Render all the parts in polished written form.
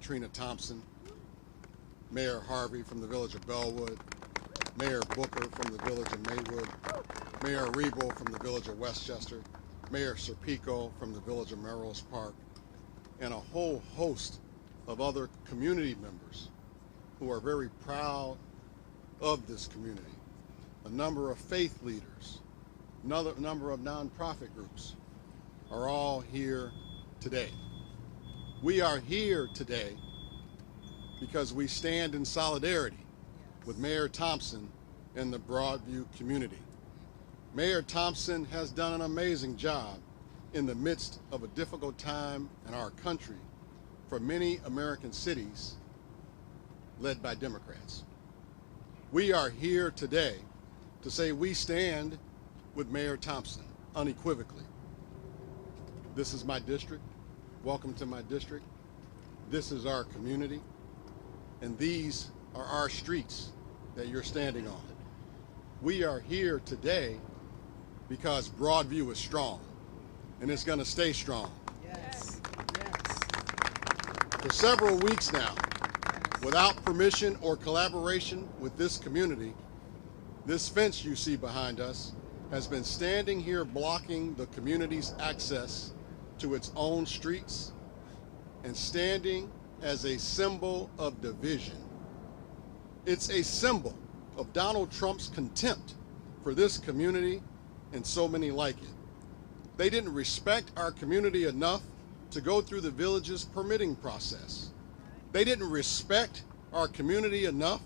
Katrina Thompson, Mayor Harvey from the village of Bellwood, Mayor Booker from the village of Maywood, Mayor Rebo from the village of Westchester, Mayor Serpico from the village of Melrose Park, and a whole host of other community members who are very proud of this community. A number of faith leaders, another number of nonprofit groups are all here today. We are here today because we stand in solidarity with Mayor Thompson and the Broadview community. Mayor Thompson has done an amazing job in the midst of a difficult time in our country for many American cities led by Democrats. We are here today to say we stand with Mayor Thompson unequivocally. This is my district. Welcome to my district. This is our community. And these are our streets that you're standing on. We are here today because Broadview is strong, and it's going to stay strong. Yes. Yes. For several weeks now, without permission or collaboration with this community, this fence you see behind us has been standing here blocking the community's access to its own streets and standing as a symbol of division. It's a symbol of Donald Trump's contempt for this community and so many like it. They didn't respect our community enough to go through the village's permitting process. They didn't respect our community enough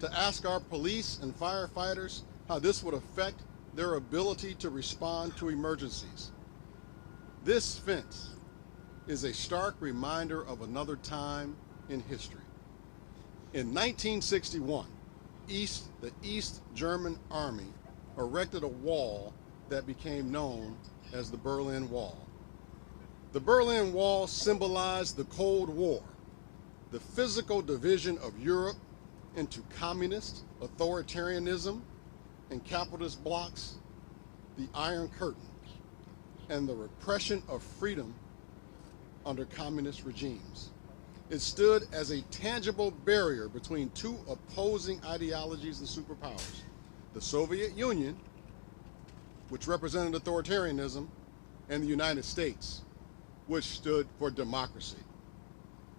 to ask our police and firefighters how this would affect their ability to respond to emergencies. This fence is a stark reminder of another time in history. In 1961, the East German Army erected a wall that became known as the Berlin Wall. The Berlin Wall symbolized the Cold War, the physical division of Europe into communist, authoritarianism, and capitalist blocs, the Iron Curtain, and the repression of freedom under communist regimes. It stood as a tangible barrier between two opposing ideologies and superpowers, the Soviet Union, which represented authoritarianism, and the United States, which stood for democracy,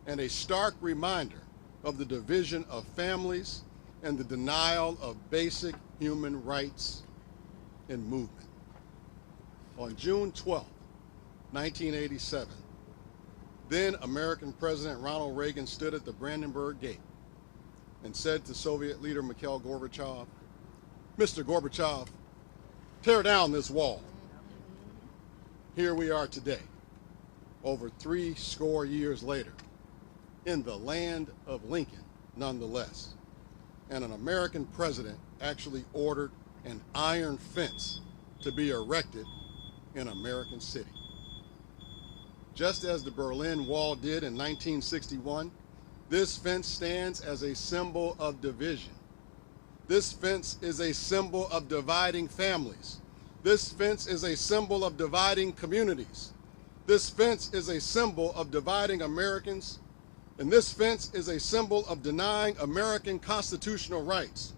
and a stark reminder of the division of families and the denial of basic human rights and movement. On June 12, 1987, then American President Ronald Reagan stood at the Brandenburg Gate and said to Soviet leader Mikhail Gorbachev, "Mr. Gorbachev, tear down this wall." Here we are today, over 70 years later, in the land of Lincoln, nonetheless. And an American president actually ordered an iron fence to be erected in American city. Just as the Berlin Wall did in 1961, this fence stands as a symbol of division. This fence is a symbol of dividing families. This fence is a symbol of dividing communities. This fence is a symbol of dividing Americans, and this fence is a symbol of denying American constitutional rights.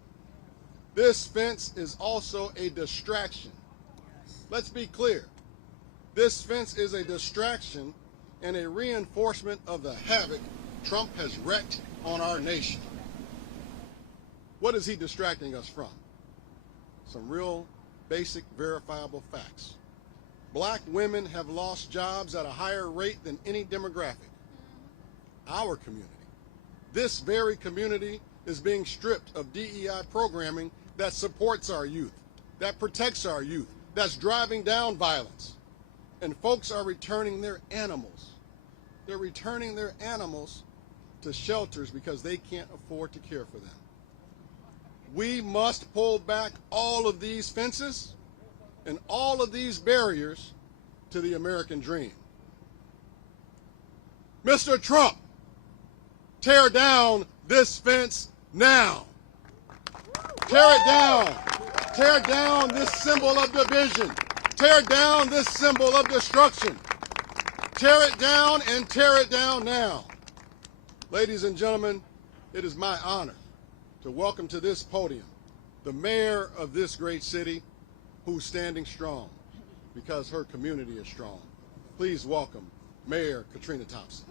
This fence is also a distraction. Let's be clear. This fence is a distraction and a reinforcement of the havoc Trump has wreaked on our nation. What is he distracting us from? Some real basic verifiable facts. Black women have lost jobs at a higher rate than any demographic. Our community, this very community, is being stripped of DEI programming that supports our youth, that protects our youth, that's driving down violence. And folks are returning their animals. They're returning their animals to shelters because they can't afford to care for them. We must pull back all of these fences and all of these barriers to the American dream. Mr. Trump, tear down this fence now. Tear it down. Tear down this symbol of division. Tear down this symbol of destruction. Tear it down and tear it down now. Ladies and gentlemen, it is my honor to welcome to this podium the mayor of this great city who's standing strong because her community is strong. Please welcome Mayor Katrina Thompson.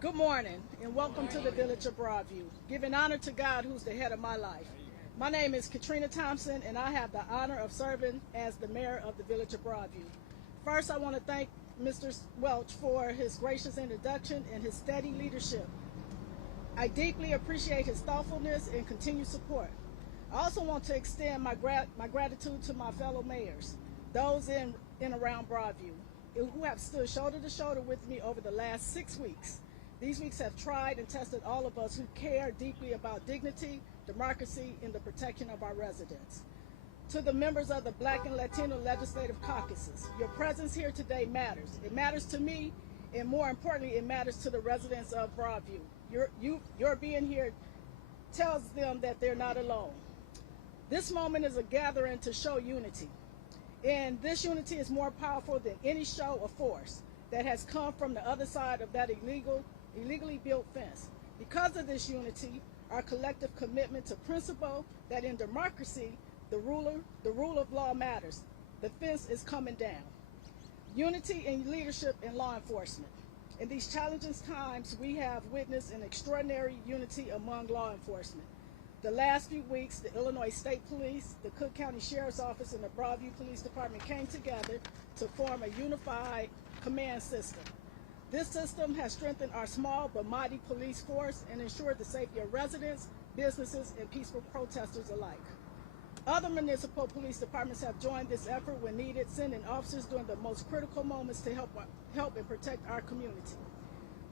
Good morning and welcome to the Village of Broadview. Giving honor to God who's the head of my life. My name is Katrina Thompson and I have the honor of serving as the mayor of the Village of Broadview. First, I want to thank Mr. Welch for his gracious introduction and his steady leadership. I deeply appreciate his thoughtfulness and continued support. I also want to extend my gratitude to my fellow mayors, those in and around Broadview, who have stood shoulder to shoulder with me over the last 6 weeks. These weeks have tried and tested all of us who care deeply about dignity, democracy, and the protection of our residents. To the members of the Black and Latino legislative caucuses, your presence here today matters. It matters to me, and more importantly, it matters to the residents of Broadview. Your being here tells them that they're not alone. This moment is a gathering to show unity, and this unity is more powerful than any show of force that has come from the other side of that illegally built fence. Because of this unity, our collective commitment to principle that in democracy, the rule of law matters. The fence is coming down. Unity and leadership in law enforcement. In these challenging times, we have witnessed an extraordinary unity among law enforcement. The last few weeks, the Illinois State Police, the Cook County Sheriff's Office, and the Broadview Police Department came together to form a unified command system. This system has strengthened our small but mighty police force and ensured the safety of residents, businesses, and peaceful protesters alike. Other municipal police departments have joined this effort when needed, sending officers during the most critical moments to help and protect our community.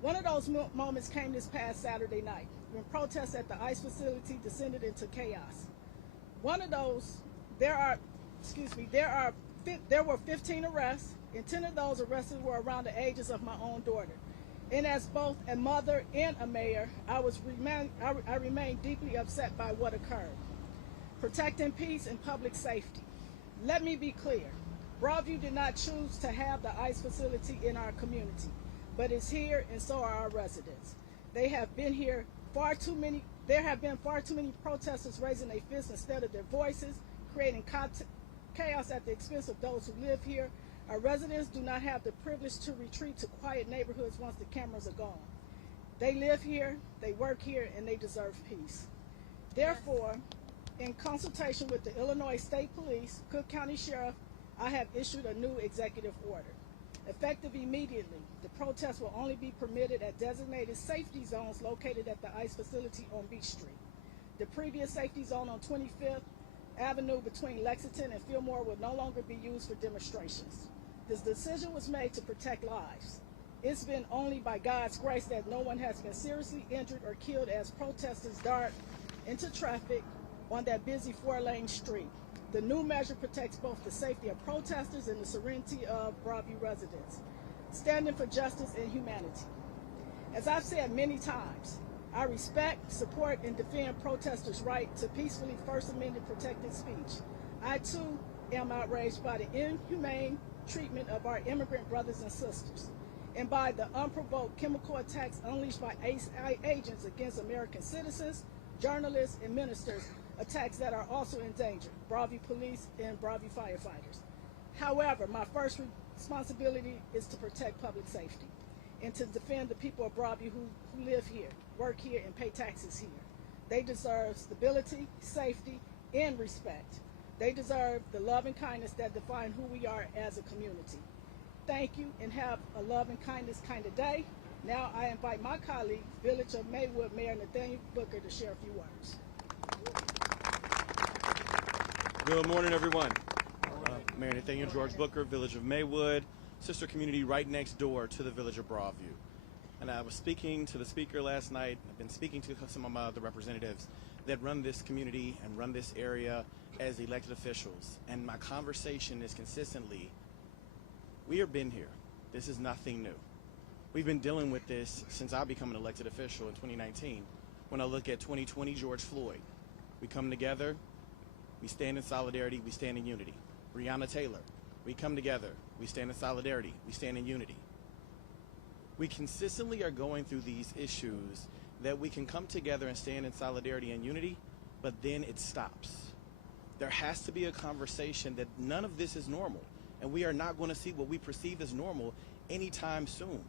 One of those moments came this past Saturday night, when protests at the ICE facility descended into chaos. There were 15 arrests, and 10 of those arrested were around the ages of my own daughter. And as both a mother and a mayor, I remain deeply upset by what occurred. Protecting peace and public safety. Let me be clear, Broadview did not choose to have the ICE facility in our community, but it's here and so are our residents. There have been far too many protesters raising their fists instead of their voices, creating chaos at the expense of those who live here. Our residents do not have the privilege to retreat to quiet neighborhoods once the cameras are gone. They live here, they work here, and they deserve peace. Therefore, in consultation with the Illinois State Police, Cook County Sheriff, I have issued a new executive order. Effective immediately, the protests will only be permitted at designated safety zones located at the ICE facility on Beach Street. The previous safety zone on 25th Avenue between Lexington and Fillmore will no longer be used for demonstrations. This decision was made to protect lives. It's been only by God's grace that no one has been seriously injured or killed as protesters dart into traffic on that busy 4-lane street. The new measure protects both the safety of protesters and the serenity of Broadview residents, standing for justice and humanity. As I've said many times, I respect, support, and defend protesters' right to peacefully First Amendment protected speech. I too am outraged by the inhumane treatment of our immigrant brothers and sisters, and by the unprovoked chemical attacks unleashed by ICE agents against American citizens, journalists, and ministers, attacks that are also endangered, Broadview police and Broadview firefighters. However, my first responsibility is to protect public safety and to defend the people of Broadview who live here, work here, and pay taxes here. They deserve stability, safety, and respect. They deserve the love and kindness that define who we are as a community. Thank you, and have a love and kindness kind of day. Now I invite my colleague, Village of Maywood Mayor Nathaniel Booker, to share a few words. Good morning, everyone. Mayor Nathaniel George Booker, Village of Maywood, sister community right next door to the Village of Broadview. And I was speaking to the speaker last night. I've been speaking to some of my other representatives that run this community and run this area as elected officials. And my conversation is consistently, we have been here. This is nothing new. We've been dealing with this since I became an elected official in 2019. When I look at 2020 George Floyd, we come together, we stand in solidarity, we stand in unity. Breonna Taylor, We come together. We stand in solidarity. We stand in unity. We consistently are going through these issues that we can come together and stand in solidarity and unity, but then it stops. There has to be a conversation that none of this is normal, and we are not going to see what we perceive as normal anytime soon.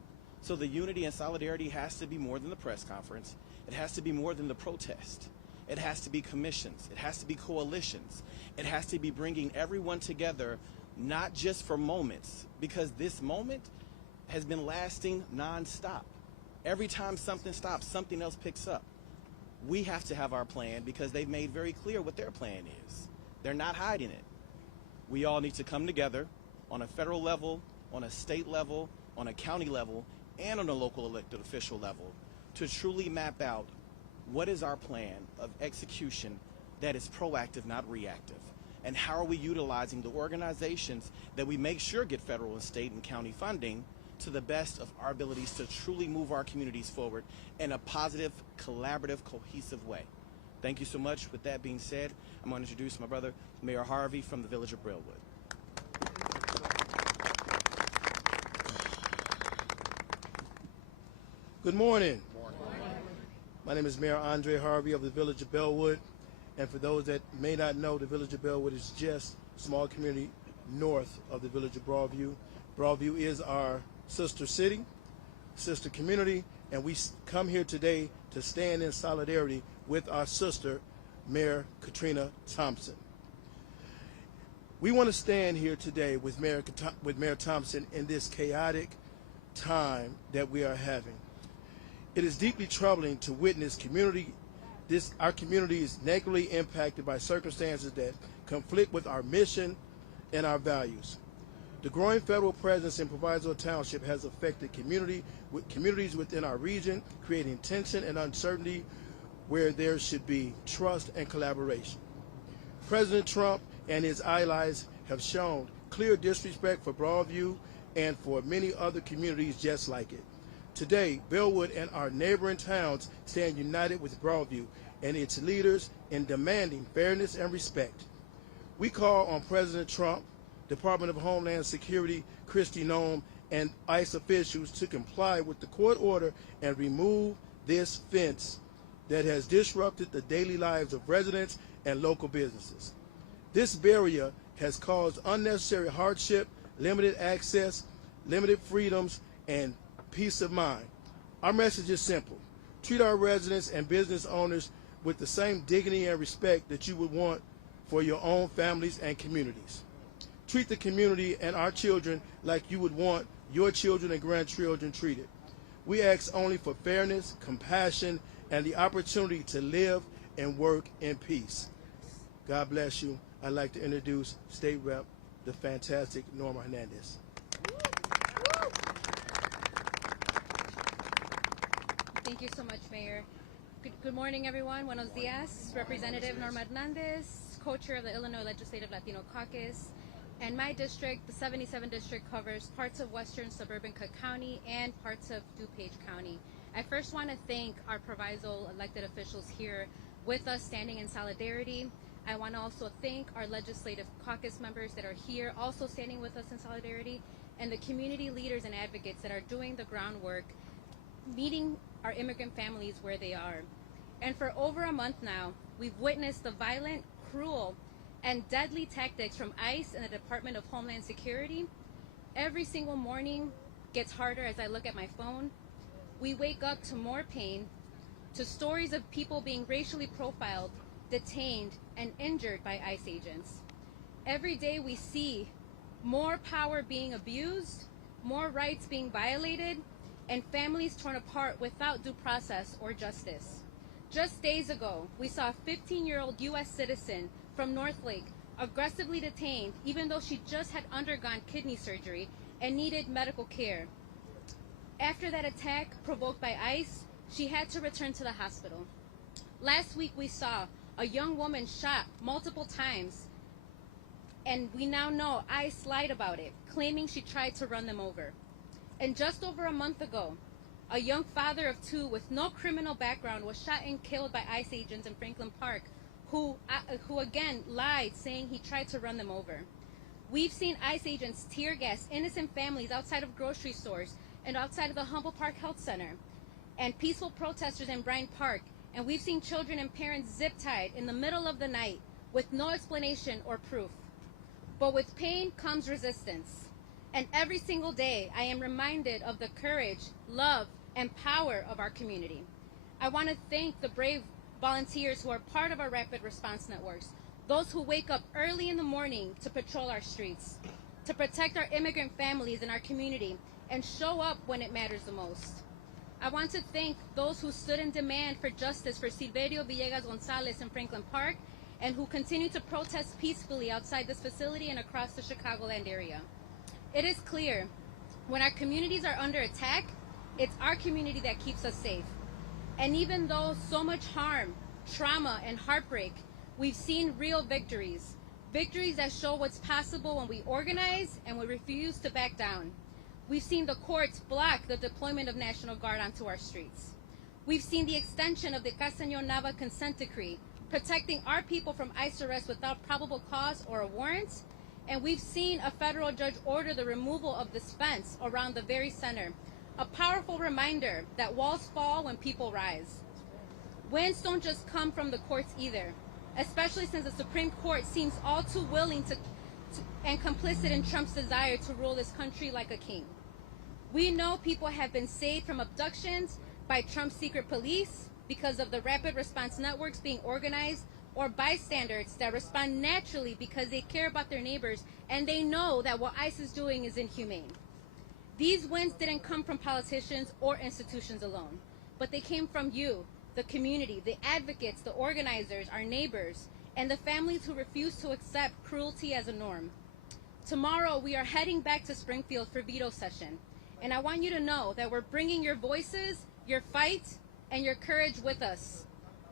So the unity and solidarity has to be more than the press conference. It has to be more than the protest. It has to be commissions. It has to be coalitions. It has to be bringing everyone together, not just for moments, because this moment has been lasting nonstop. Every time something stops, something else picks up. We have to have our plan because they've made very clear what their plan is. They're not hiding it. We all need to come together on a federal level, on a state level, on a county level, and on a local elected official level to truly map out what is our plan of execution that is proactive, not reactive. And how are we utilizing the organizations that we make sure get federal and state and county funding to the best of our abilities to truly move our communities forward in a positive, collaborative, cohesive way. Thank you so much. With that being said, I'm going to introduce my brother, Mayor Harvey from the Village of Broadwood. Good morning. My name is Mayor Andre Harvey of the Village of Bellwood. And for those that may not know, the Village of Bellwood is just a small community north of the Village of Broadview. Broadview is our sister city, sister community, and we come here today to stand in solidarity with our sister, Mayor Katrina Thompson. We want to stand here today with Mayor Thompson in this chaotic time that we are having. It is deeply troubling to witness our community is negatively impacted by circumstances that conflict with our mission and our values. The growing federal presence in Proviso Township has affected communities within our region, creating tension and uncertainty where there should be trust and collaboration. President Trump and his allies have shown clear disrespect for Broadview and for many other communities just like it. Today, Bellwood and our neighboring towns stand united with Broadview and its leaders in demanding fairness and respect. We call on President Trump, Department of Homeland Security, Kristi Noem, and ICE officials to comply with the court order and remove this fence that has disrupted the daily lives of residents and local businesses. This barrier has caused unnecessary hardship, limited access, limited freedoms, and peace of mind. Our message is simple. Treat our residents and business owners with the same dignity and respect that you would want for your own families and communities. Treat the community and our children like you would want your children and grandchildren treated. We ask only for fairness, compassion, and the opportunity to live and work in peace. God bless you. I'd like to introduce State Rep, the fantastic Norma Hernandez. Thank you so much, Mayor. Good morning, everyone. Buenos dias. Representative Norma Hernandez, co-chair of the Illinois Legislative Latino Caucus. And my district, the 77 district, covers parts of western suburban Cook County and parts of DuPage County. I first want to thank our Proviso elected officials here with us standing in solidarity. I want to also thank our legislative caucus members that are here also standing with us in solidarity, and the community leaders and advocates that are doing the groundwork, meeting our immigrant families where they are. And for over a month now, we've witnessed the violent, cruel, and deadly tactics from ICE and the Department of Homeland Security. Every single morning gets harder as I look at my phone. We wake up to more pain, to stories of people being racially profiled, detained, and injured by ICE agents. Every day we see more power being abused, more rights being violated, and families torn apart without due process or justice. Just days ago, we saw a 15-year-old U.S. citizen from Northlake aggressively detained even though she just had undergone kidney surgery and needed medical care. After that attack provoked by ICE, she had to return to the hospital. Last week we saw a young woman shot multiple times, and we now know ICE lied about it, claiming she tried to run them over. And just over a month ago, a young father of two with no criminal background was shot and killed by ICE agents in Franklin Park, who again lied, saying he tried to run them over. We've seen ICE agents tear gas innocent families outside of grocery stores and outside of the Humble Park Health Center, and peaceful protesters in Bryant Park, and we've seen children and parents zip-tied in the middle of the night with no explanation or proof. But with pain comes resistance. And every single day, I am reminded of the courage, love, and power of our community. I want to thank the brave volunteers who are part of our rapid response networks, those who wake up early in the morning to patrol our streets, to protect our immigrant families in our community, and show up when it matters the most. I want to thank those who stood in demand for justice for Silverio Villegas Gonzalez in Franklin Park, and who continue to protest peacefully outside this facility and across the Chicagoland area. It is clear, when our communities are under attack, it's our community that keeps us safe. And even though so much harm, trauma, and heartbreak, we've seen real victories. Victories that show what's possible when we organize and we refuse to back down. We've seen the courts block the deployment of National Guard onto our streets. We've seen the extension of the Castañón Nava consent decree, protecting our people from ICE arrest without probable cause or a warrant. And we've seen a federal judge order the removal of this fence around the very center, a powerful reminder that walls fall when people rise. Wins don't just come from the courts either, especially since the Supreme Court seems all too willing to and complicit in Trump's desire to rule this country like a king. We know people have been saved from abductions by Trump's secret police because of the rapid response networks being organized, or bystanders that respond naturally because they care about their neighbors and they know that what ICE is doing is inhumane. These wins didn't come from politicians or institutions alone, but they came from you, the community, the advocates, the organizers, our neighbors, and the families who refuse to accept cruelty as a norm. Tomorrow, we are heading back to Springfield for veto session, and I want you to know that we're bringing your voices, your fight, and your courage with us.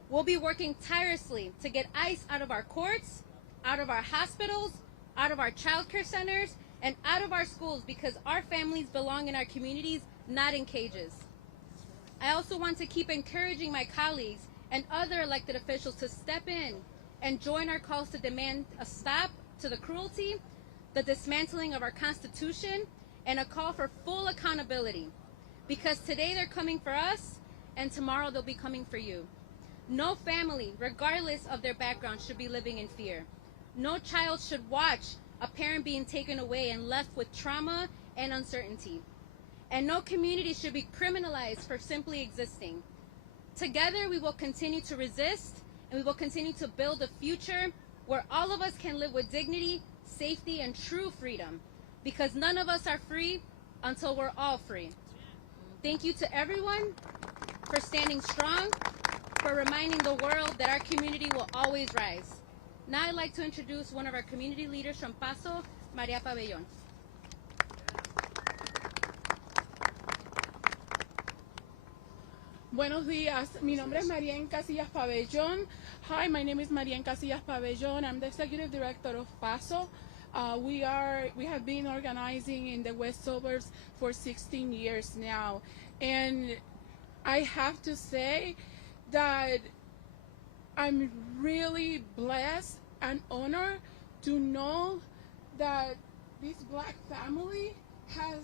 We'll be working tirelessly to get ICE out of our courts, out of our hospitals, out of our child care centers, and out of our schools, because our families belong in our communities, not in cages. I also want to keep encouraging my colleagues and other elected officials to step in and join our calls to demand a stop to the cruelty, the dismantling of our Constitution, and a call for full accountability. Because today they're coming for us, and tomorrow they'll be coming for you. No family, regardless of their background, should be living in fear. No child should watch a parent being taken away and left with trauma and uncertainty. And no community should be criminalized for simply existing. Together, we will continue to resist, and we will continue to build a future where all of us can live with dignity, safety, and true freedom. Because none of us are free until we're all free. Thank you to everyone for standing strong, for reminding the world that our community will always rise. Now I'd like to introduce one of our community leaders from Paso, María Pabellón. Buenos días, mi nombre es Marién Casillas Pabellón. Hi, my name is Marién Casillas Pabellón. I'm the executive director of Paso. We have been organizing in the West Suburbs for 16 years now. And I have to say that I'm really blessed and honored to know that this black family has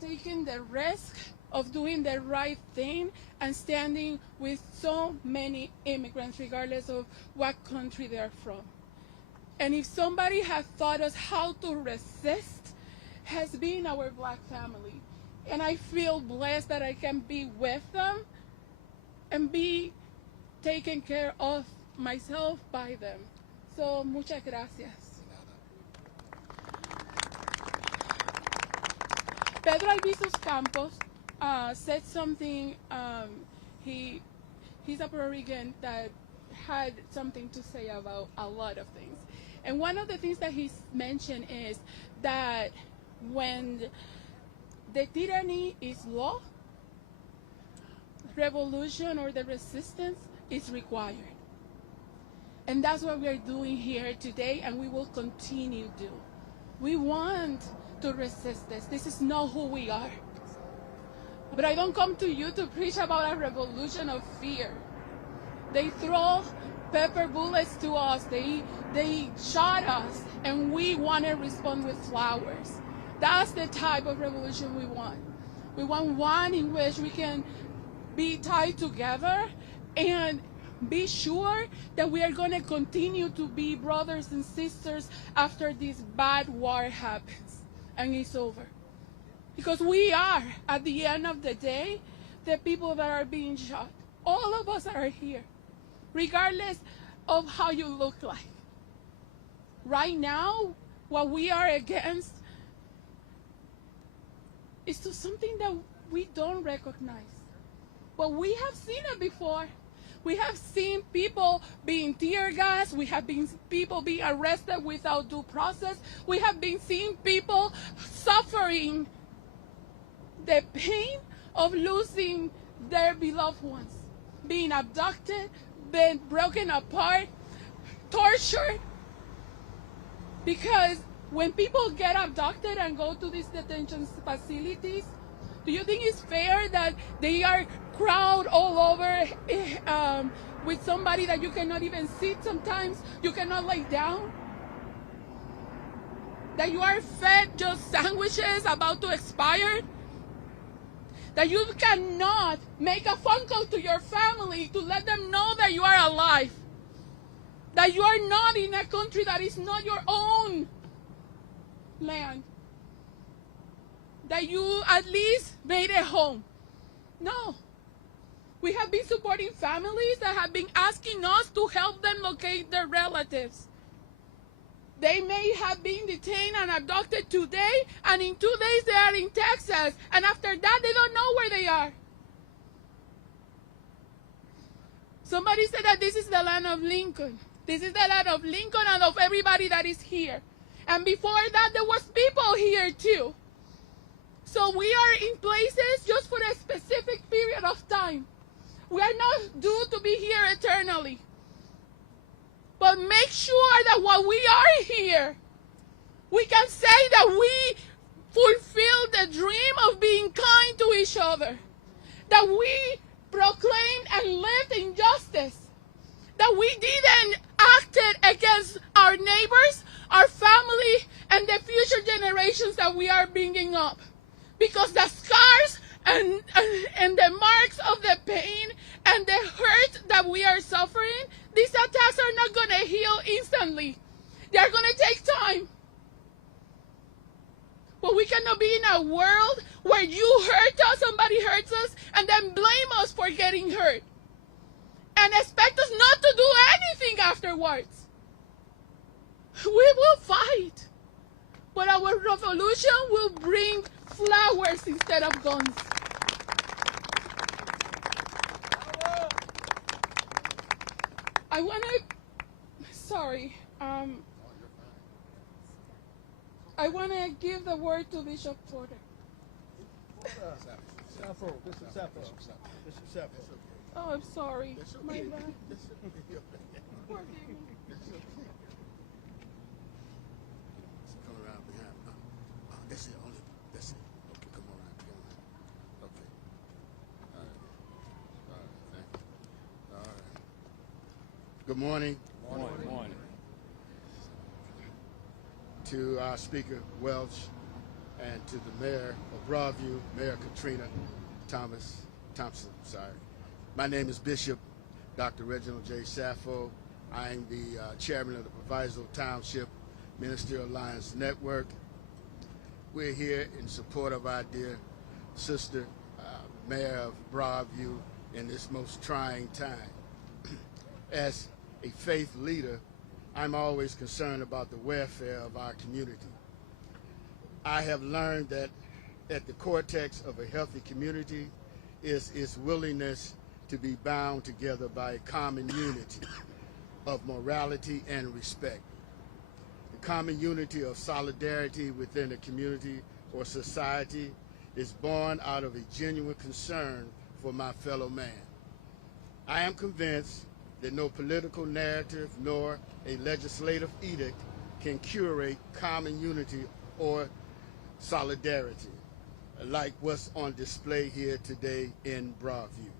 taken the risk of doing the right thing and standing with so many immigrants, regardless of what country they're from. And if somebody has taught us how to resist, has been our black family. And I feel blessed that I can be with them and be taken care of myself by them. So, muchas gracias. Pedro Albizus Campos said something, he's a Puerto Rican that had something to say about a lot of things. And one of the things that he's mentioned is that when the tyranny is law, revolution or the resistance is required. And that's what we're doing here today, and we will continue to do. We want to resist this. This is not who we are. But I don't come to you to preach about a revolution of fear. They throw pepper bullets to us. They shot us, and we want to respond with flowers. That's the type of revolution we want. We want one in which we can be tied together and be sure that we are going to continue to be brothers and sisters after this bad war happens and it's over. Because we are, at the end of the day, the people that are being shot. All of us are here, regardless of how you look like. Right now, what we are against is to something that we don't recognize. But we have seen it before. We have seen people being tear gassed. We have been people being arrested without due process. We have been seeing people suffering the pain of losing their beloved ones, being abducted, being broken apart, tortured. Because when people get abducted and go to these detention facilities, do you think it's fair that they are crowded all over with somebody that you cannot even sit sometimes? You cannot lay down? That you are fed just sandwiches about to expire? That you cannot make a phone call to your family to let them know that you are alive? That you are not in a country that is not your own land? That you at least made it home? No. We have been supporting families that have been asking us to help them locate their relatives. They may have been detained and abducted today, and in 2 days they are in Texas, and after that they don't know where they are. Somebody said that this is the land of Lincoln. This is the land of Lincoln and of everybody that is here. And before that, there was people here too. So we are in places just for a specific period of time. We are not due to be here eternally. But make sure that while we are here, we can say that we fulfilled the dream of being kind to each other. That we proclaimed and lived in justice. That we didn't act against our neighbors, our family, and the future generations that we are bringing up. Because the scars and the marks of the pain and the hurt that we are suffering, these attacks are not going to heal instantly. They are going to take time. But we cannot be in a world where you hurt us, somebody hurts us, and then blame us for getting hurt. And expect us not to do anything afterwards. We will fight. But our revolution will bring flowers instead of guns. I want to, I want to give the word to Bishop Porter. Sappho, Bishop Sappho. Bishop Sappho. Oh, I'm sorry. My bad. Forgive me. Come around behind. That's it. Only that's it. Okay, come around. Okay. All right. Thank you. All right. Good morning. Morning. To our Speaker Welch and to the Mayor of Broadview, Mayor Katrina Thompson. My name is Bishop Dr. Reginald J. Sappho. I'm the chairman of the Proviso Township Ministerial Alliance Network. We're here in support of our dear sister, Mayor of Broadview, in this most trying time. As a faith leader, I'm always concerned about the welfare of our community. I have learned that at the cortex of a healthy community is its willingness to be bound together by a common unity of morality and respect. The common unity of solidarity within a community or society is born out of a genuine concern for my fellow man. I am convinced that no political narrative nor a legislative edict can curate common unity or solidarity like what's on display here today in Broadview.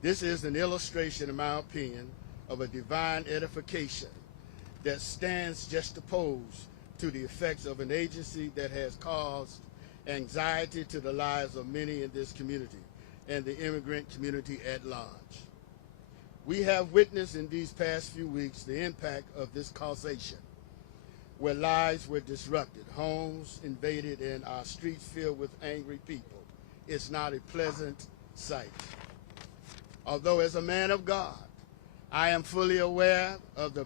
This is an illustration, in my opinion, of a divine edification that stands juxtaposed to the effects of an agency that has caused anxiety to the lives of many in this community and the immigrant community at large. We have witnessed in these past few weeks the impact of this causation, where lives were disrupted, homes invaded, and our streets filled with angry people. It's not a pleasant sight. Although as a man of God, I am fully aware of the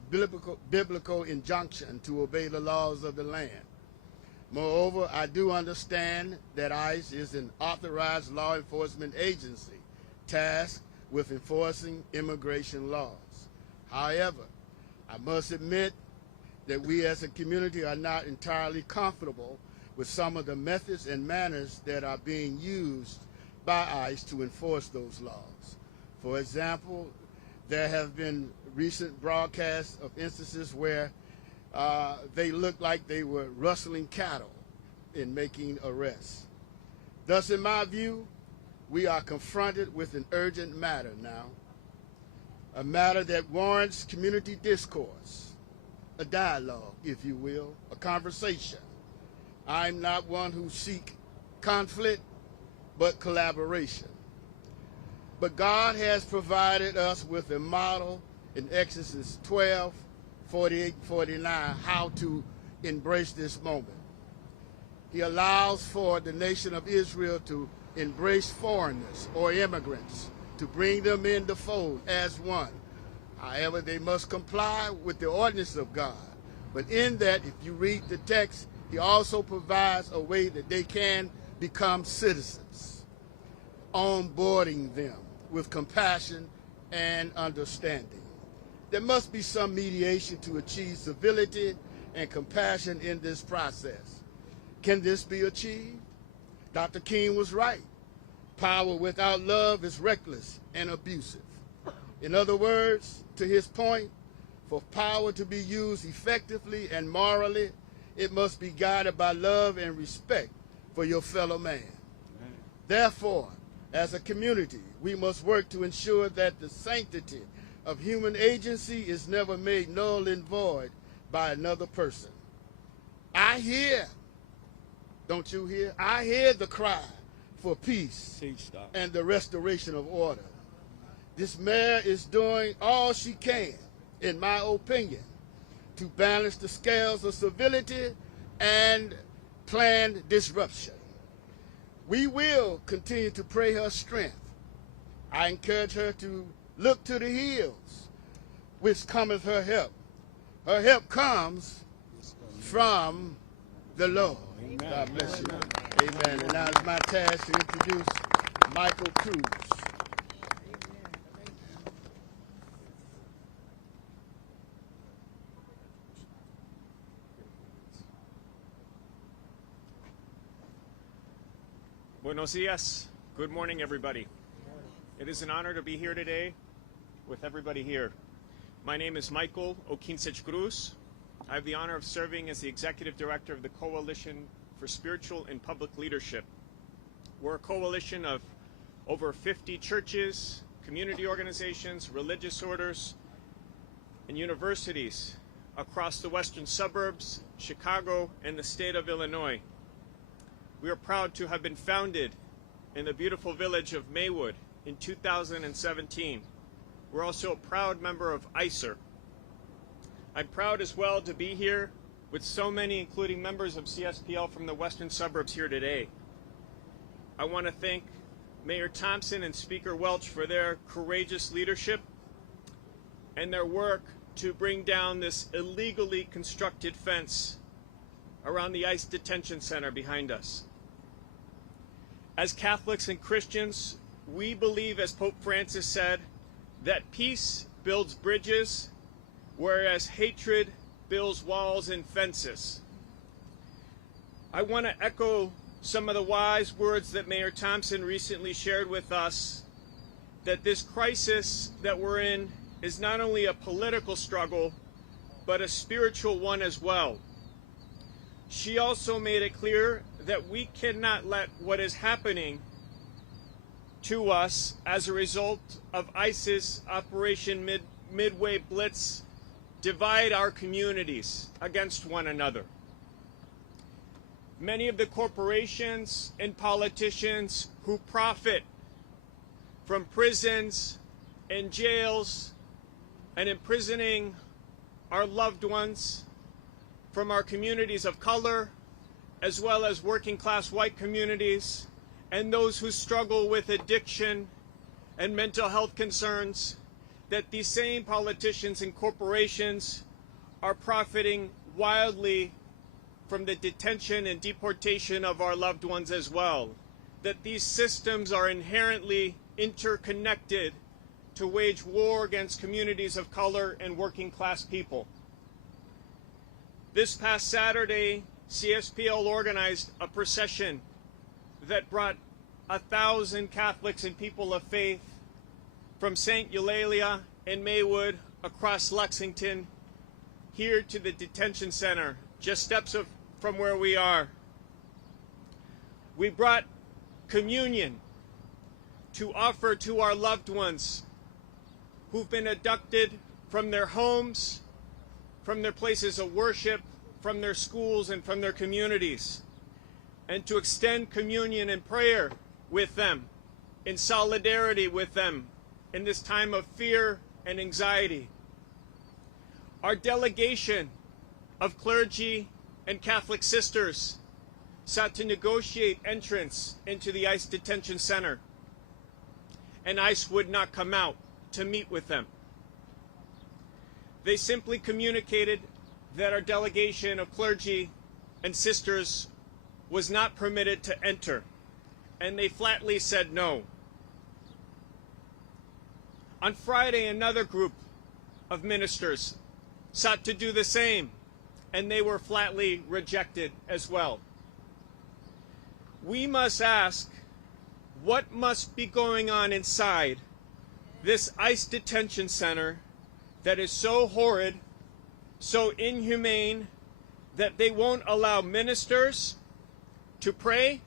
biblical injunction to obey the laws of the land. Moreover, I do understand that ICE is an authorized law enforcement agency tasked with enforcing immigration laws. However, I must admit that we as a community are not entirely comfortable with some of the methods and manners that are being used by ICE to enforce those laws. For example, there have been recent broadcasts of instances where they looked like they were rustling cattle in making arrests. Thus, in my view, we are confronted with an urgent matter now, a matter that warrants community discourse, a dialogue, if you will, a conversation. I'm not one who seeks conflict, but collaboration. But God has provided us with a model in Exodus 12, 48, 49, how to embrace this moment. He allows for the nation of Israel to embrace foreigners or immigrants, to bring them in the fold as one. However, they must comply with the ordinance of God. But in that, if you read the text, he also provides a way that they can become citizens, onboarding them with compassion and understanding. There must be some mediation to achieve civility and compassion in this process. Can this be achieved? Dr. King was right. Power without love is reckless and abusive. In other words, to his point, for power to be used effectively and morally, it must be guided by love and respect for your fellow man. Amen. Therefore, as a community, we must work to ensure that the sanctity of human agency is never made null and void by another person. I hear, don't you hear? I hear the cry for peace and the restoration of order. This mayor is doing all she can, in my opinion, to balance the scales of civility and planned disruption. We will continue to pray her strength. I encourage her to look to the hills, which cometh her help. Her help comes from the Lord. Amen. God bless you. Amen. And now it's my task to introduce Michael Cruz. Buenos dias. Good morning, everybody. It is an honor to be here today with everybody here. My name is Michael Oquinsech Cruz. I have the honor of serving as the Executive Director of the Coalition for Spiritual and Public Leadership. We're a coalition of over 50 churches, community organizations, religious orders, and universities across the western suburbs, Chicago, and the state of Illinois. We are proud to have been founded in the beautiful village of Maywood in 2017. We're also a proud member of ICER. I'm proud as well to be here with so many, including members of CSPL from the western suburbs here today. I want to thank Mayor Thompson and Speaker Welch for their courageous leadership and their work to bring down this illegally constructed fence around the ICE detention center behind us. As Catholics and Christians, we believe, as Pope Francis said, that peace builds bridges, whereas hatred builds walls and fences. I want to echo some of the wise words that Mayor Thompson recently shared with us, that this crisis that we're in is not only a political struggle, but a spiritual one as well. She also made it clear that we cannot let what is happening to us as a result of ICE's Operation Midway Blitz divide our communities against one another. Many of the corporations and politicians who profit from prisons and jails and imprisoning our loved ones from our communities of color, as well as working class white communities, and those who struggle with addiction and mental health concerns, that these same politicians and corporations are profiting wildly from the detention and deportation of our loved ones as well. That these systems are inherently interconnected to wage war against communities of color and working class people. This past Saturday, CSPL organized a procession that brought 1,000 Catholics and people of faith from St. Eulalia and Maywood across Lexington here to the detention center, just steps from where we are. We brought communion to offer to our loved ones who've been abducted from their homes, from their places of worship, from their schools, and from their communities, and to extend communion and prayer with them, in solidarity with them in this time of fear and anxiety. Our delegation of clergy and Catholic sisters sought to negotiate entrance into the ICE detention center, and ICE would not come out to meet with them. They simply communicated that our delegation of clergy and sisters was not permitted to enter, and they flatly said no. On Friday, another group of ministers sought to do the same, and they were flatly rejected as well. We must ask, what must be going on inside this ICE detention center that is so horrid, so inhumane, that they won't allow ministers to pray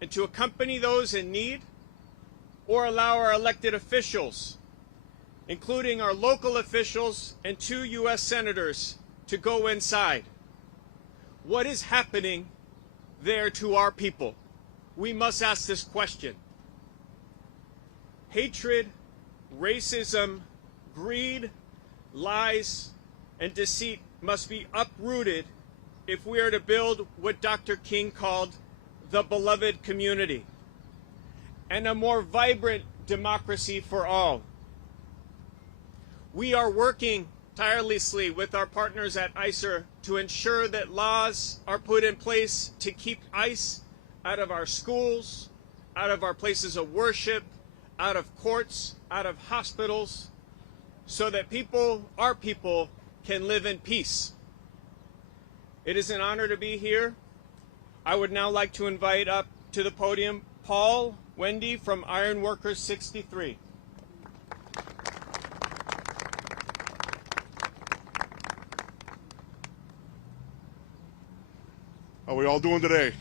and to accompany those in need, or allow our elected officials, including our local officials and 2 U.S. senators, to go inside. What is happening there to our people? We must ask this question. Hatred, racism, greed, lies, and deceit must be uprooted if we are to build what Dr. King called the beloved community and a more vibrant democracy for all. We are working tirelessly with our partners at ICER to ensure that laws are put in place to keep ICE out of our schools, out of our places of worship, out of courts, out of hospitals, so that people, our people, can live in peace. It is an honor to be here. I would now like to invite up to the podium Paul Wendy from Iron Workers 63. How are we all doing today?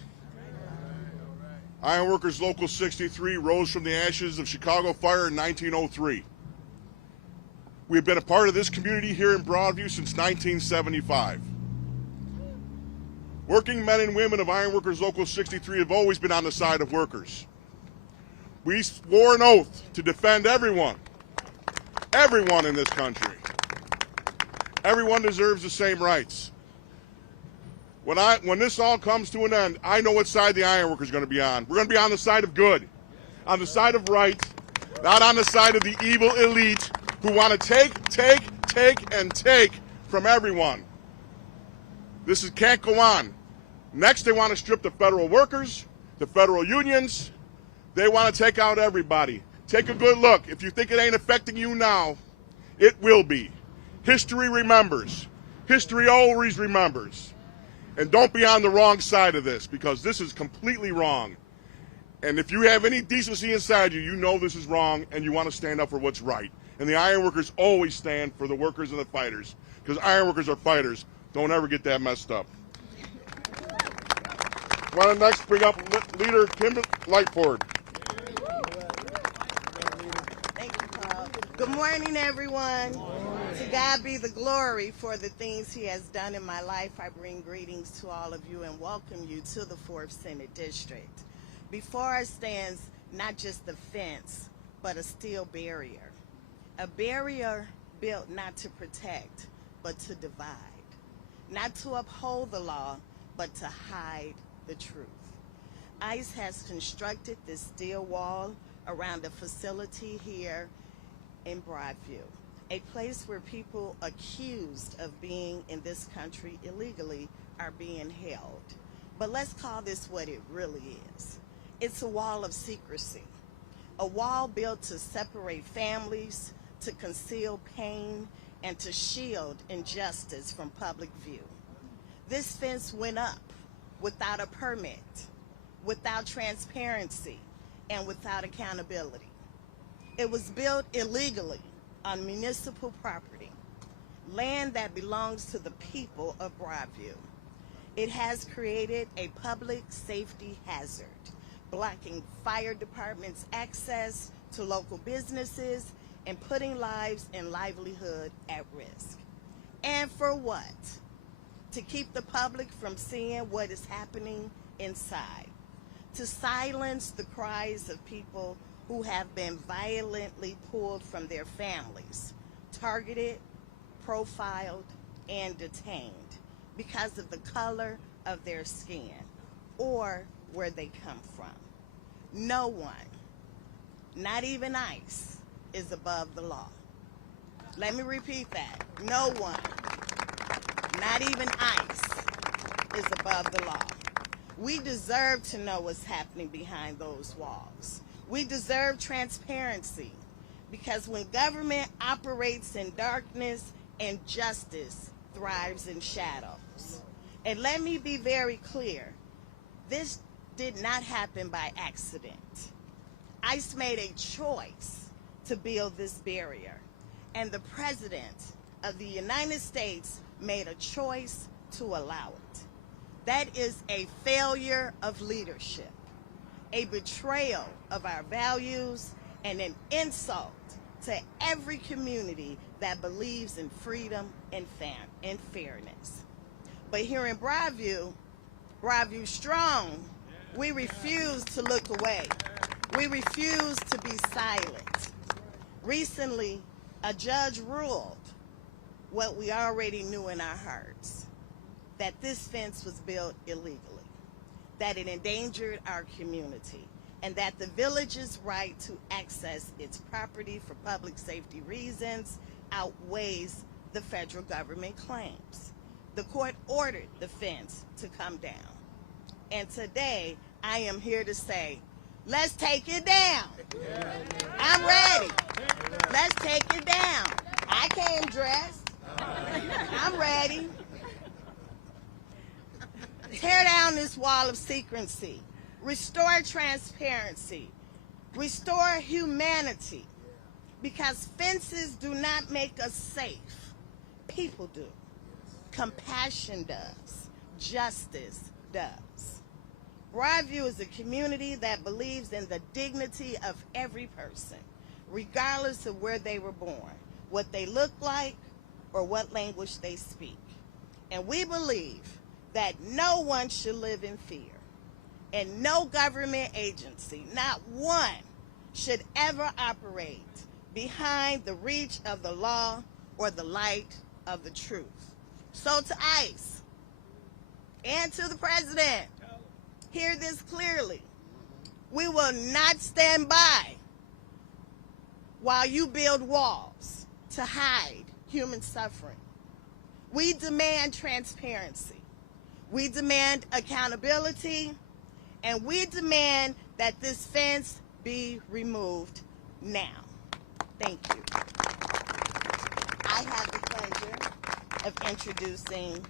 Iron Workers Local 63 rose from the ashes of Chicago fire in 1903. We have been a part of this community here in Broadview since 1975. Working men and women of Iron Workers Local 63 have always been on the side of workers. We swore an oath to defend everyone in this country. Everyone deserves the same rights. When this all comes to an end, I know what side the Iron Workers are going to be on. We're going to be on the side of good, on the side of right, not on the side of the evil elite who want to take, and take from everyone. This can't go on. Next, they want to strip the federal workers, the federal unions. They want to take out everybody. Take a good look. If you think it ain't affecting you now, it will be. History remembers. History always remembers. And don't be on the wrong side of this, because this is completely wrong. And if you have any decency inside you, you know this is wrong, and you want to stand up for what's right. And the Iron Workers always stand for the workers and the fighters, because Iron Workers are fighters. Don't ever get that messed up. I want to next bring up Leader Kim Lightford. Thank you, Paul. Good morning, everyone. To God be the glory for the things he has done in my life. I bring greetings to all of you and welcome you to the 4th Senate District. Before us stands not just the fence, but a steel barrier. A barrier built not to protect, but to divide. Not to uphold the law, but to hide the truth. ICE has constructed this steel wall around a facility here in Broadview, a place where people accused of being in this country illegally are being held. But let's call this what it really is. It's a wall of secrecy, a wall built to separate families, to conceal pain, and to shield injustice from public view. This fence went up without a permit, without transparency, and without accountability. It was built illegally on municipal property, land that belongs to the people of Broadview. It has created a public safety hazard, blocking fire departments' access to local businesses and putting lives and livelihood at risk. And for what? To keep the public from seeing what is happening inside, to silence the cries of people who have been violently pulled from their families, targeted, profiled, and detained because of the color of their skin or where they come from. No one, not even ICE, is above the law. Let me repeat that. No one, not even ICE, is above the law. We deserve to know what's happening behind those walls. We deserve transparency, because when government operates in darkness, injustice thrives in shadows. And let me be very clear, this did not happen by accident. ICE made a choice to build this barrier, and the President of the United States made a choice to allow it. That is a failure of leadership, a betrayal of our values, and an insult to every community that believes in freedom and fairness. But here in Broadview, Broadview strong, we refuse to look away. We refuse to be silent. Recently, a judge ruled what we already knew in our hearts, that this fence was built illegally, that it endangered our community, and that the village's right to access its property for public safety reasons outweighs the federal government claims. The court ordered the fence to come down. And today, I am here to say, let's take it down. I'm ready. Let's take it down. I came dressed. I'm ready. Tear down this wall of secrecy. Restore transparency. Restore humanity. Because fences do not make us safe. People do. Compassion does. Justice does. Broadview is a community that believes in the dignity of every person, regardless of where they were born, what they look like, or what language they speak. And we believe that no one should live in fear, and no government agency, not one, should ever operate behind the reach of the law or the light of the truth. So to ICE and to the President, hear this clearly. We will not stand by while you build walls to hide human suffering. We demand transparency. We demand accountability, and we demand that this fence be removed now. Thank you. I have the pleasure of introducing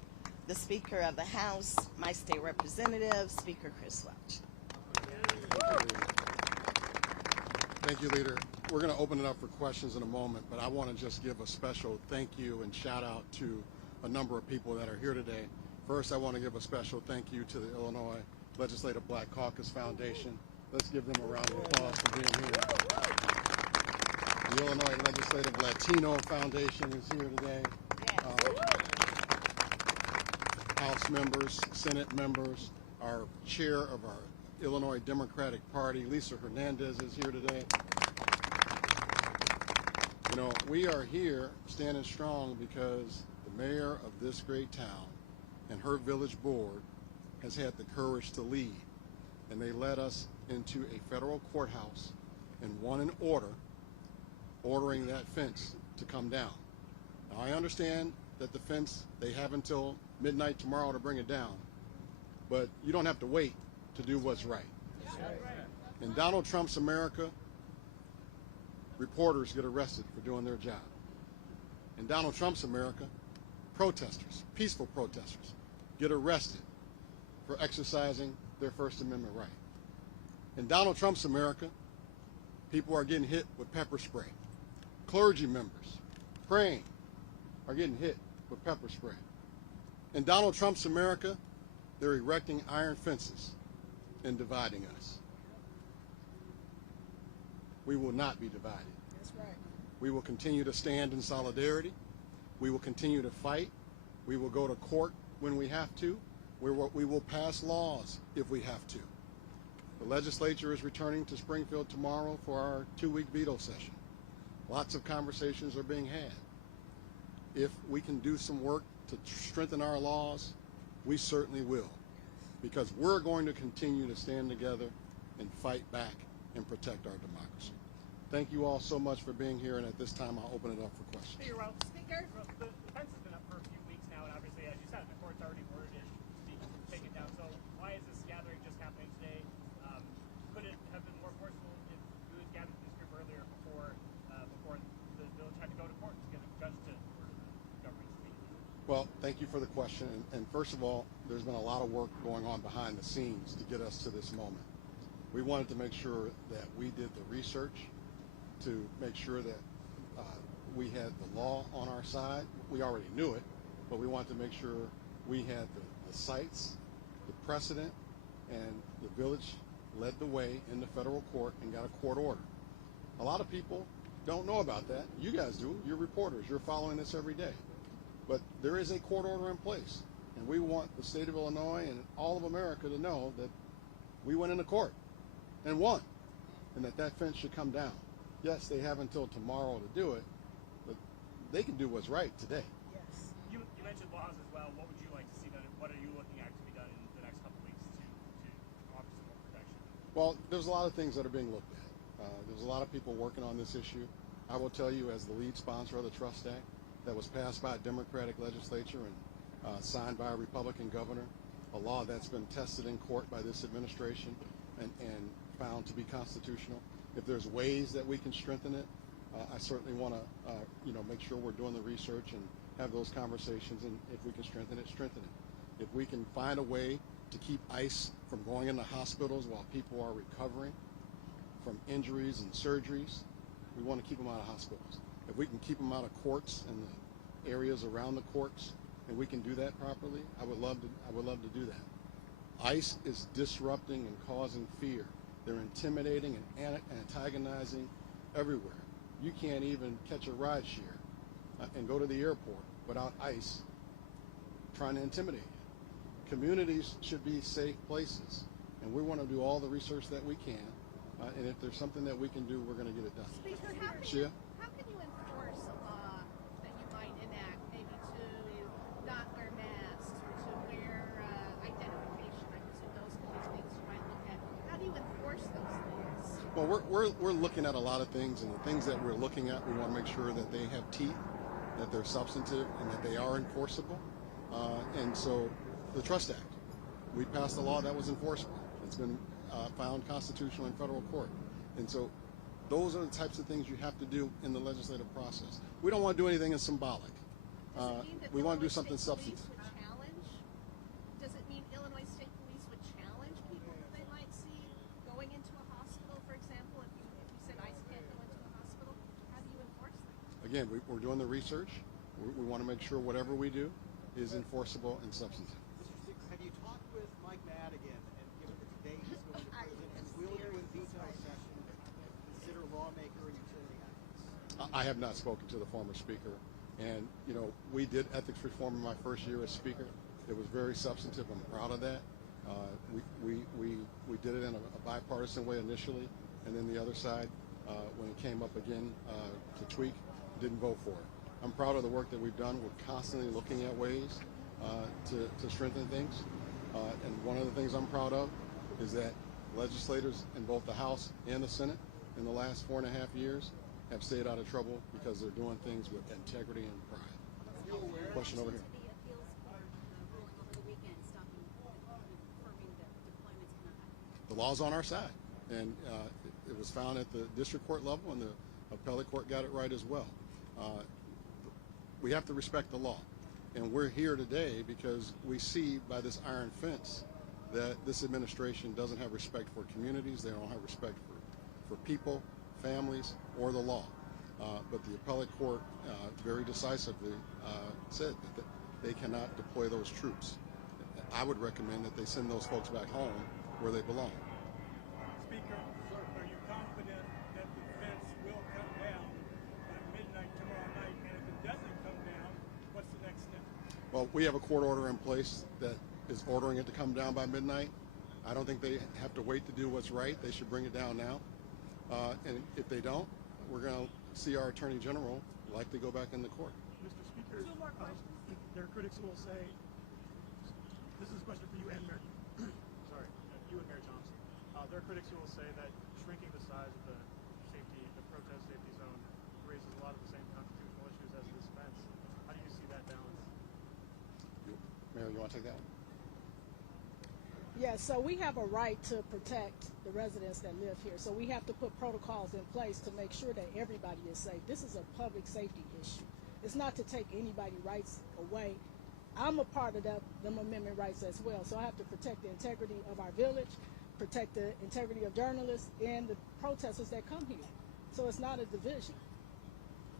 the Speaker of the House, my state representative, Speaker Chris Welch. Thank you, Leader. We're going to open it up for questions in a moment, but I want to just give a special thank you and shout out to a number of people that are here today. First, I want to give a special thank you to the Illinois Legislative Black Caucus Foundation. Let's give them a round of applause for being here. The Illinois Legislative Latino Foundation is here today. House members, Senate members, our chair of our Illinois Democratic Party, Lisa Hernandez, is here today. You know, we are here standing strong because the mayor of this great town and her village board has had the courage to lead. And they led us into a federal courthouse and won an order ordering that fence to come down. Now, I understand that the fence, they have until midnight tomorrow to bring it down, but you don't have to wait to do what's right. In Donald Trump's America, reporters get arrested for doing their job. In Donald Trump's America, protesters, peaceful protesters, get arrested for exercising their First Amendment right. In Donald Trump's America, people are getting hit with pepper spray. Clergy members praying are getting hit with pepper spray. In Donald Trump's America, they're erecting iron fences and dividing us. We will not be divided. That's right. We will continue to stand in solidarity. We will continue to fight. We will go to court when we have to. We will pass laws if we have to. The legislature is returning to Springfield tomorrow for our 2-week veto session. Lots of conversations are being had. If we can do some work to strengthen our laws, we certainly will, because we're going to continue to stand together and fight back and protect our democracy. Thank you all so much for being here, and at this time I'll open it up for questions. Speaker, the fence has been up for a few weeks now, and obviously, as you said, the court's already ordered it to be taken down. So why is this gathering just happening today? Could it have been more forceful if you had gathered this group earlier before the village had to go to court to get a judge to order the government to speak? Well, thank you for the question. And first of all, there's been a lot of work going on behind the scenes to get us to this moment. We wanted to make sure that we did the research to make sure that we had the law on our side. We already knew it, but we wanted to make sure we had the sites, the precedent, and the village led the way in the federal court and got a court order. A lot of people don't know about that. You guys do. You're reporters. You're following this every day. But there is a court order in place, and we want the state of Illinois and all of America to know that we went into court and won, and that fence should come down. Yes, they have until tomorrow to do it, but they can do what's right today. Yes. You mentioned laws as well. What would you like to see done? What are you looking at to be done in the next couple weeks to offer some more protection? Well, there's a lot of things that are being looked at. There's a lot of people working on this issue. I will tell you, as the lead sponsor of the Trust Act that was passed by a Democratic legislature and signed by a Republican governor, a law that's been tested in court by this administration and found to be constitutional. If there's ways that we can strengthen it, I certainly want to make sure we're doing the research and have those conversations, and if we can strengthen it, strengthen it. If we can find a way to keep ICE from going into hospitals while people are recovering from injuries and surgeries, we want to keep them out of hospitals. If we can keep them out of courts and the areas around the courts, and we can do that properly, I would love to do that. ICE is disrupting and causing fear. They're intimidating and antagonizing everywhere. You can't even catch a ride share and go to the airport without ICE trying to intimidate you. Communities should be safe places, and we want to do all the research that we can. And if there's something that we can do, we're going to get it done. Speaker, how can you enforce a law that you might enact, maybe to not wear masks or to wear identification? I presume those could be things you might look at. How do you enforce those things? Well, we're looking at a lot of things, and the things that we're looking at, we want to make sure that they have teeth, that they're substantive, and that they are enforceable. And so the Trust Act, we passed a law that was enforceable. It's been found constitutional in federal court. And so those are the types of things you have to do in the legislative process. We don't want to do anything that's symbolic. We want to do something substantive. Does it mean Illinois State Police would challenge people that they might see going into a hospital, for example, if you said ICE can't go into a hospital? How do you enforce that? Again, we're doing the research. We want to make sure whatever we do is enforceable and substantive. Mr. Speaker, have you talked with Mike Madigan, and given that today he's going to prison, and will you in veto session consider lawmaker and utility activists? I have not spoken to the former speaker, and you know, we did ethics reform in my first year as speaker. It was very substantive. I'm proud of that. We did it in a bipartisan way initially, and then the other side, when it came up again to tweak, didn't vote for it. I'm proud of the work that we've done. We're constantly looking at ways to strengthen things, and one of the things I'm proud of is that legislators in both the House and the Senate in the last 4.5 years have stayed out of trouble because they're doing things with integrity and pride. Question over here. The law's on our side, and it was found at the district court level, and the appellate court got it right as well. We have to respect the law, and we're here today because we see by this iron fence that this administration doesn't have respect for communities. They don't have respect for people, families, or the law. But the appellate court very decisively said that they cannot deploy those troops. I would recommend that they send those folks back home where they belong. Speaker, are you confident that the fence will come down by midnight tomorrow night? And if it doesn't come down, what's the next step? Well, we have a court order in place that is ordering it to come down by midnight. I don't think they have to wait to do what's right. They should bring it down now. And if they don't, we're going to see our Attorney General likely go back in the court. Mr. Speaker, their critics will say, this is a question for you and Mayor, sorry, you and Mayor Johnson. Their critics will say that shrinking the size of the protest safety zone raises a lot of the same constitutional issues as this fence. How do you see that balance? Mayor, you want to take that one? Yes, so we have a right to protect the residents that live here. So we have to put protocols in place to make sure that everybody is safe. This is a public safety issue. It's not to take anybody's rights away. I'm a part of them amendment rights as well. So I have to protect the integrity of our village, protect the integrity of journalists and the protesters that come here. So it's not a division.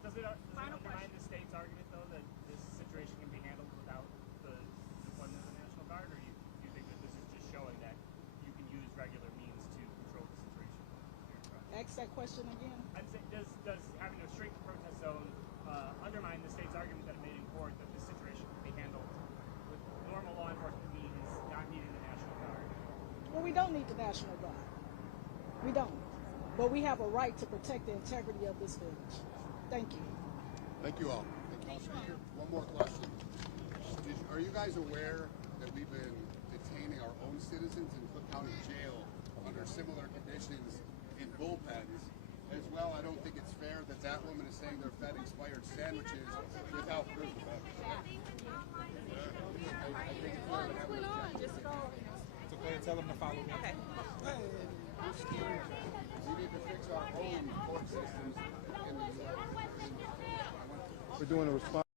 Does it undermine the state's argument, though, that this situation can be handled without the deployment of the National Guard, or do you think that this is just showing that you can use regular means to control the situation? Ask that question again. I'm saying, does having to shrink the protest zone undermine the state's argument that it made in court that this situation can be handled with normal law enforcement means, not needing the National Guard? Well, we don't need the National Guard. We don't. But we have a right to protect the integrity of this village. Thank you. Thank you all. Speaker, one more question. Are you guys aware that we've been detaining our own citizens in Cook County Jail under similar conditions in bullpens? As well, I don't think it's fair that that woman is saying they're fed expired sandwiches without proof of it. What's going on? Just go. It's okay, tell them to follow me. Okay. We need to fix our own court systems in the U.S. We're doing a response.